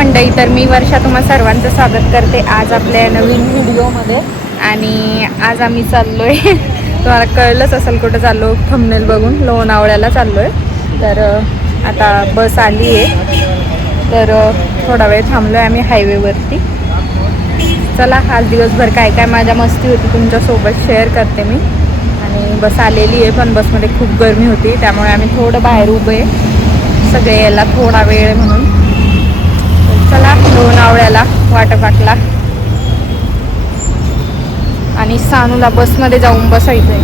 मंडळी, तर मी वर्षा तुम्हा सर्वांचं स्वागत करते आज आपल्या नवीन व्हिडिओमध्ये. आणि आज आम्ही चाललोय तुम्हाला कळलंच असेल कुठं चाललो, थंबनेल बघून लोणावळ्याला चाललोय. तर आता बस आली आहे, तर थोडा वेळ थांबलोय आम्ही हायवेवरती. चला आज दिवसभर काय काय माझ्या मस्ती होती तुमच्यासोबत शेअर करते मी. आणि बस आलेली आहे, पण बसमध्ये खूप गरमी होती, त्यामुळे आम्ही थोडं बाहेर उभे सगळे यायला थोडा वेळ म्हणून. चला लोणावळ्याला वॉटर पार्कला, आणि सानूला बसमध्ये जाऊन बसायचं आहे.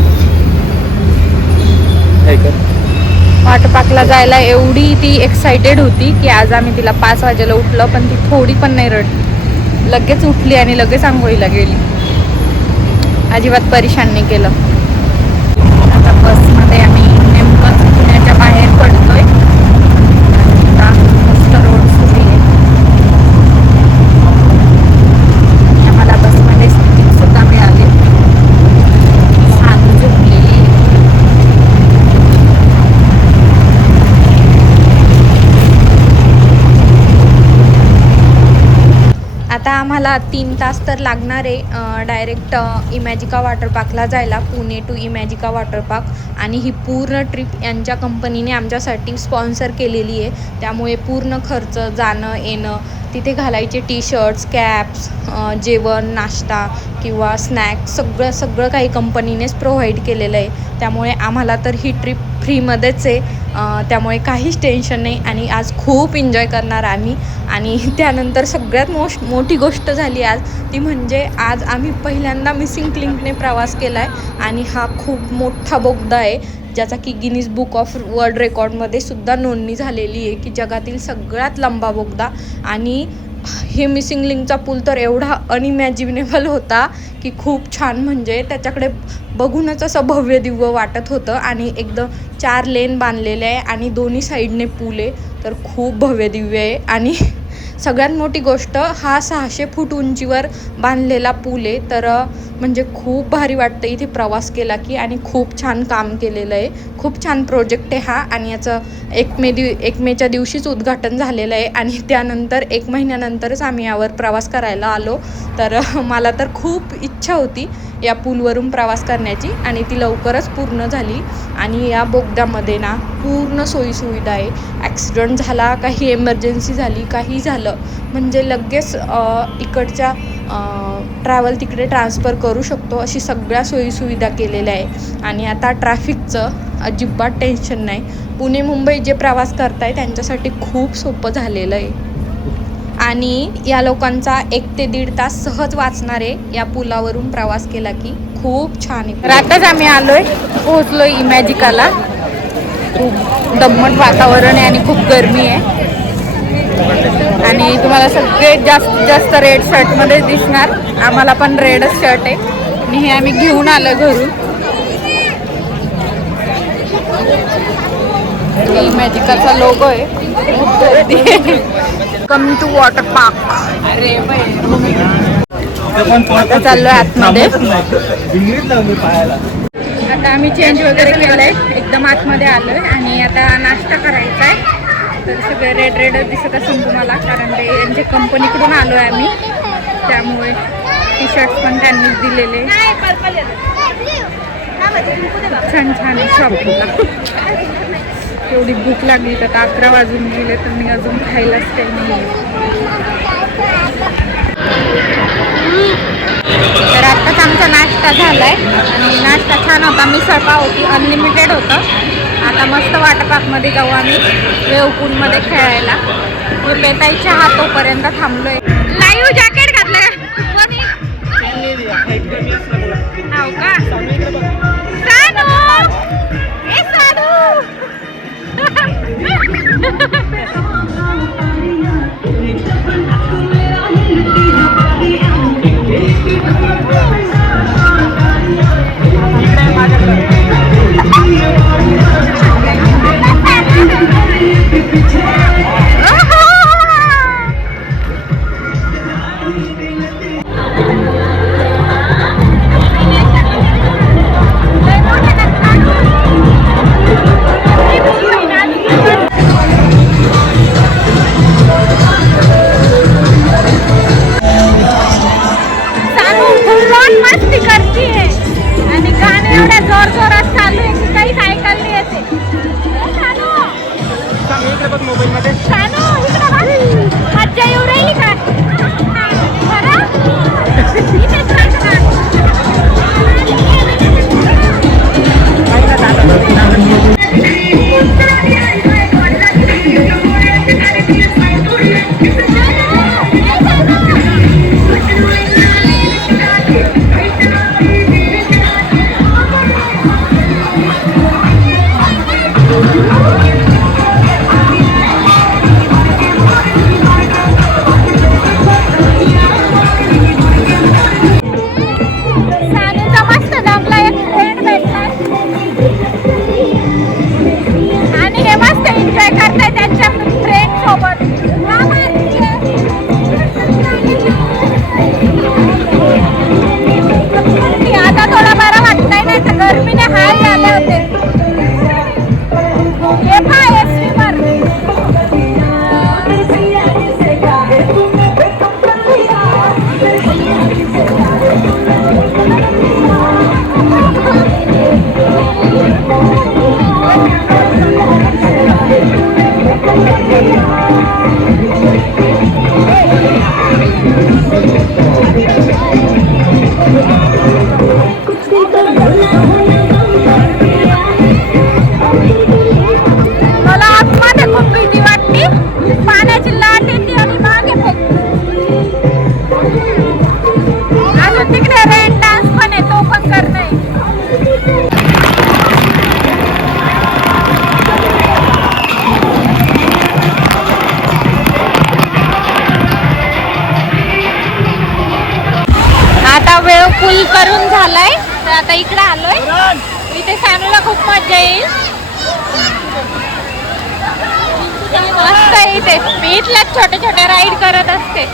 वॉटर पार्कला जायला एवढी ती एक्साइटेड होती की आज आम्ही तिला 5 वाजेला उठलं, पण ती थोडी पण नाही रडली, लगेच उठली आणि लगेच आंघोळीला गेली. अजिबात परेशान नाही केलं. आता बसमध्ये आम्ही नेमकंच पुण्याच्या बाहेर पडतोय. मस्त रोड सुरू आहे. आम्हाला बसमध्ये सीटिंग सुद्धा मिळाली. सानू झोपलेली. आता आम्हाला 3 तास तर लागणार आहे डायरेक्ट इमॅजिका वॉटर पार्कला जायला, Pune to Imagica water park. आणि ही पूर्ण ट्रिप यांच्या कंपनीने आमच्यासाठी स्पॉन्सर केलेली आहे, त्यामुळे पूर्ण खर्च, जाणं येणं, तिथे घालायचे टी-शर्ट्स, कॅप्स, जेवण, नाश्ता किंवा स्नॅक्स, सगळं काही कंपनीनेच प्रोव्हाइड केलेलं आहे. त्यामुळे आम्हाला तर ही ट्रिप फ्रीमध्येच आहे, त्यामुळे काहीच टेन्शन नाही. आणि आज खूप एन्जॉय करणार आम्ही. आणि त्यानंतर सगळ्यात मोठी गोष्ट झाली आज, ती म्हणजे आज आम्ही पहिल्यांदा मिसिंग लिंकने प्रवास केला आहे. आणि हा खूप मोठा बोगदा आहे, ज्याचा की गिनीज बुक ऑफ वर्ल्ड रेकॉर्डमध्ये सुद्धा नोंदणी झालेली आहे की जगातील सगळ्यात लांबा बोगदा. आणि हे मिसिंग लिंकचा पूल तर एवढा अनइमॅजिनेबल होता की खूप छान, म्हणजे त्याच्याकडे बघूनच असं भव्य दिव्य वाटत होतं. आणि एकदम 4 लेन बांधलेले आहे आणि दोन्ही साईडने पूल आहे, तर खूप भव्य दिव्य आहे. आणि सगळ्यात मोठी गोष्ट, हा 600 फूट उंचीवर बांधलेला पूल आहे, तर म्हणजे खूप भारी वाटतं इथे प्रवास केला की. आणि खूप छान काम केलेलं आहे, खूप छान प्रोजेक्ट आहे हा. आणि याचं 1 मेच्या दिवशीच उद्घाटन झालेलं आहे, आणि त्यानंतर 1 महिन्यानंतरच आम्ही यावर प्रवास करायला आलो. तर मला तर खूप इच्छा होती या पूलवरून प्रवास करण्याची, आणि ती लवकरच पूर्ण झाली. आणि या बोगद्यामध्ये ना पूर्ण सोयीसुविधा आहे. ॲक्सिडेंट झाला, काही एमर्जन्सी झाली, काही झालं म्हणजे लगेच इकडच्या ट्रॅव्हल तिकडे ट्रान्सफर करू शकतो, अशी सगळ्या सोयीसुविधा केलेल्या आहे. आणि आता ट्रॅफिकचं अजिबात टेन्शन नाही. पुणे मुंबई जे प्रवास करताय त्यांच्यासाठी खूप सोपं झालेलं आहे. आणि या लोकांचा 1 ते 1.5 तास सहज वाचणार आहे या पुलावरून प्रवास केला की. खूप छान आहे. तर आताच आम्ही पोहोचलोय इमॅजिकाला. खूप दम्मट वातावरण आहे आणि खूप गरमी आहे. आणि तुम्हाला सगळे जास्तीत जास्त रेड शर्टमध्ये दिसणार, आम्हाला पण रेडच शर्ट आहे. आणि हे आम्ही घेऊन आलो घरून. इमॅजिकाचा लोगो आहे. Come to water park. आता चाललोय आतमध्ये. आता आम्ही चेंज वगैरे केलंय, एकदम आतमध्ये आलोय. आणि आता नाश्ता करायचा आहे. तर सगळे रेडच दिसत असेल तुम्हाला, कारण ते यांच्या कंपनीकडून आलोय आम्ही, त्यामुळे टी-शर्ट्स पण त्यांनीच दिलेले. छान छान शॉपिंगला. एवढी भूक लागली तर 11 वाजून गेले, तर मी अजून खायलाच काही नाही. तर आत्ताच आमचा नाश्ता झालाय, आणि नाश्ता छान होता. मिसळपाव होती, अनलिमिटेड होतं. आता मस्त वॉटर पार्कमध्ये जाऊ आम्ही, वेव पूलमध्ये खेळायला. हे पेताई चहा तोपर्यंत थांबलोय. लाईव्ह जॅकेट घातलं का? हो का? दिसते बघ मोबाईल मध्ये. मज्जा येऊ राहिली का? फुल करून झालाय तर आता इकडे आलोय. इथे सॅनूला खूप मजा येईल. मस्त आहे इथे. मी इथल्याच छोट्या छोट्या राईड करत असते.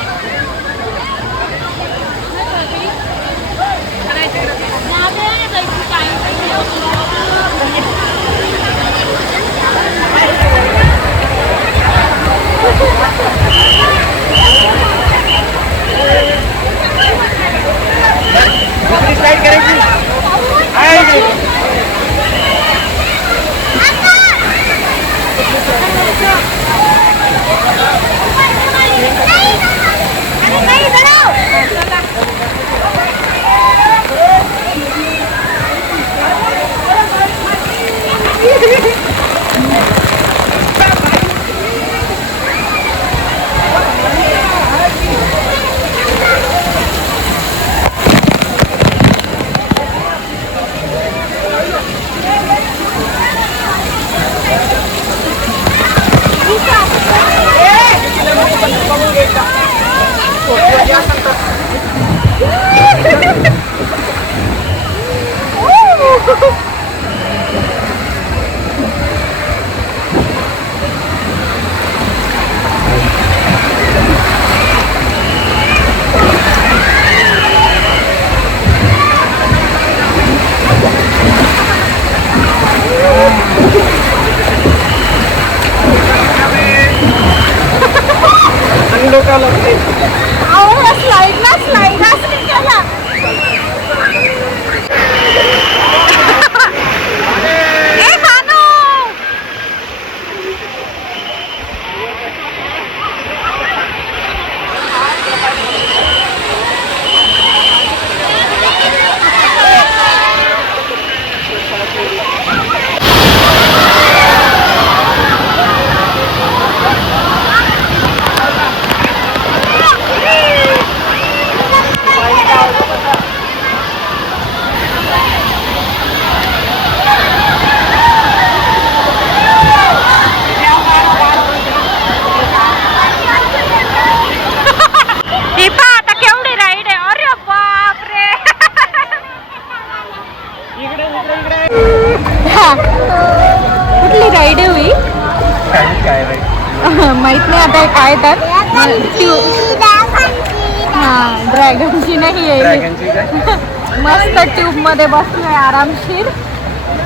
कुठली राईड आहे हुई माहित नाही आता काय तर. हां ड्रॅगनची नाही आहे. मस्त ट्यूब मध्ये बसलोय आरामशीर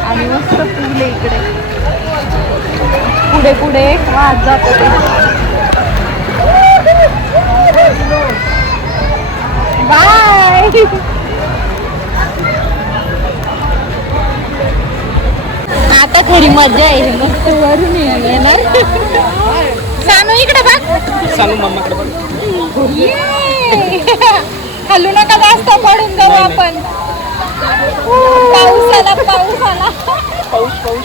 आणि मस्त पूल आहे इकडे. पुढे पुढे वाहत जातो ते. बाय. आता खरी मजा आहे. मस्त वरून येणार. सानू इकडे बघ. सानू मम्माकडे बघ. हलू नका जास्त, पडून जाऊ आपण. पाऊस आला, पाऊस आला. पाऊस पाऊस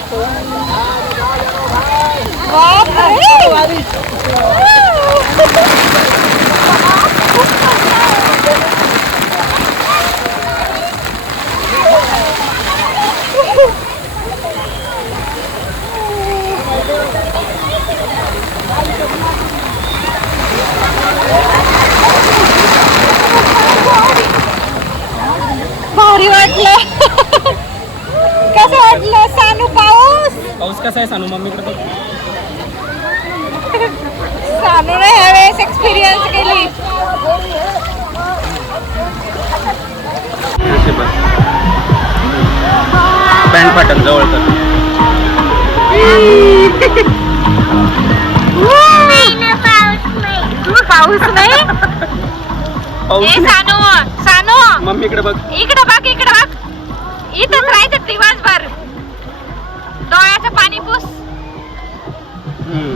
भारी वाटलं. कसं वाटलं सानू? पाऊस पाऊस कसा आहे सानू मम्मीकडे बघ. सानूने ह्यावेळेस एक्सपिरियन्स केली. पॅन्ट पाटण जवळ कर. पाऊस नाही. पाऊस सानू सानू मम्मीकडे बघ. इकडे बघ, इकडे बघ. इथंच राहायचं दिवसभर. डोळ्याचं पाणी पुस.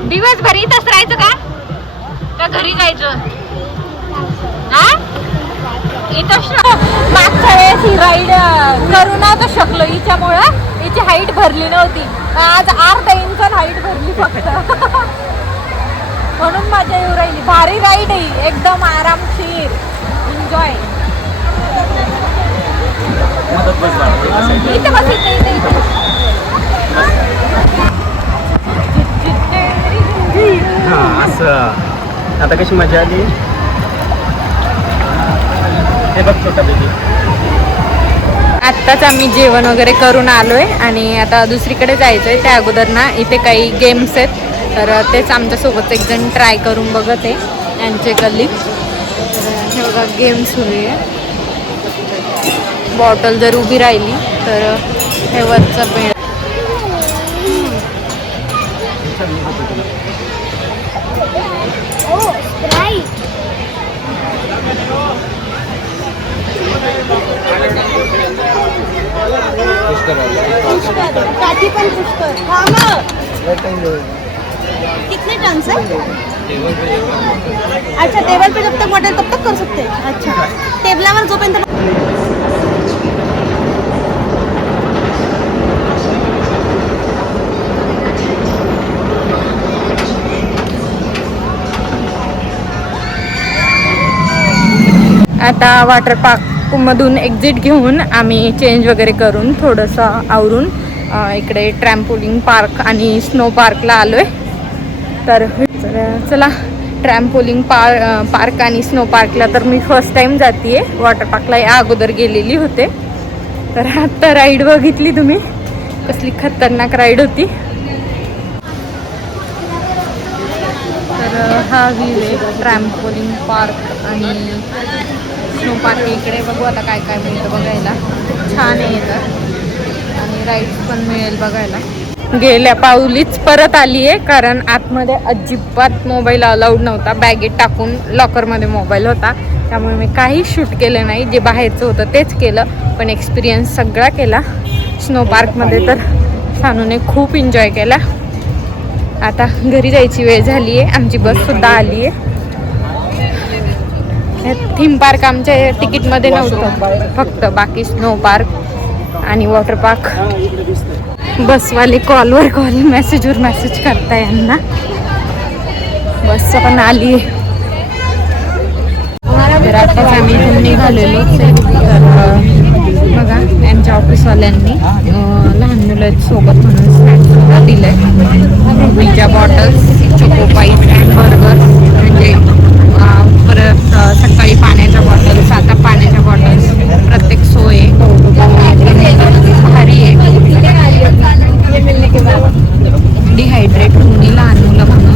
दिवसभर इथंच राहायचं का घरी जायचं? हा इथंच. मागच्या वेळेस ही राईड करू नव्हतं शकलो हिच्यामुळं. हिची हाईट भरली नव्हती. आज अर्धा इंच हाईट भरली फक्त. म्हणून मजा येऊ राहिली. भारी राईड आहे, एकदम आरामशीर. एन्जॉय. इथे बस, इथे इथे इथे. हा असं. आता कशी मजा आली. हे बघ छोटा बेबी. आत्ताच आम्ही जेवण वगैरे करून आलोय आणि आता दुसरीकडे जायचंय. त्या अगोदर ना इथे काही गेम्स आहेत, तर तेच आमच्यासोबत एक जण ट्राय करून बघत आहे, यांचे कलिग. हे बघा गेम सुरू आहे. बॉटल जर उभी राहिली तर हे वरचं पेड. कितने टर्न्स है? अच्छा, टेबल पे जब तक बॉटल तब तक कर सकते हैं. अच्छा, टेबलावर जोपर्यंत. आता वॉटर पार्क मधून एक्झिट घेऊन आम्ही चेंज वगैरे करून थोडंसं आवरून इकडे ट्रॅम्पोलिंग पार्क आणि स्नो पार्कला आलोय. तर चला, ट्रॅम्पोलिंग पार्क आणि स्नो पार्कला तर मी फर्स्ट टाइम जाते. वॉटर पार्कला या अगोदर गेलेली होते. तर आत्ता राईड बघितली तुम्ही, कसली खतरनाक राईड होती. तर हा व्ह्यू आहे ट्रॅम्पोलिंग पार्क आणि स्नो पार्क. इकडे बघू आता काय काय मिळतं बघायला. छान आहे इथं आणि राईड्स पण मिळेल बघायला. गेल्या पाऊलीच परत आली आहे, कारण आतमध्ये अजिबात मोबाईल अलाउड नव्हता. बॅगेत टाकून लॉकरमध्ये मोबाईल होता, त्यामुळे मी काही शूट केलं नाही. जे बाहेरचं होतं तेच केलं, पण एक्सपिरियन्स सगळा केला. स्नो पार्कमध्ये तर सानूने खूप एन्जॉय केला. आता घरी जायची वेळ झाली आहे. आमची बससुद्धा आली आहे. थीम पार्क आमच्या तिकीटमध्ये नव्हतं, फक्त बाकी स्नो पार्क आणि वॉटर पार्क. बसवाले कॉलवर कॉल, मेसेजवर मेसेज करताय यांना. बस पण आली आहे. तर आत्ताच आम्ही इथून निघालेलो. बघा यांच्या ऑफिसवाल्यांनी लहान मुलं सोबत म्हणून स्नॅक्ससुद्धा दिलं आहे. फ्रुटीच्या बॉटल्स, चोकोपाईज अँड बर्गर, म्हणजे परत सकाळी पाण्याच्या बॉटल्स, आता पाण्याच्या बॉटल्स, प्रत्येक सोय भारी आहे. डिहायड्रेट होऊन लहान मुलं म्हणून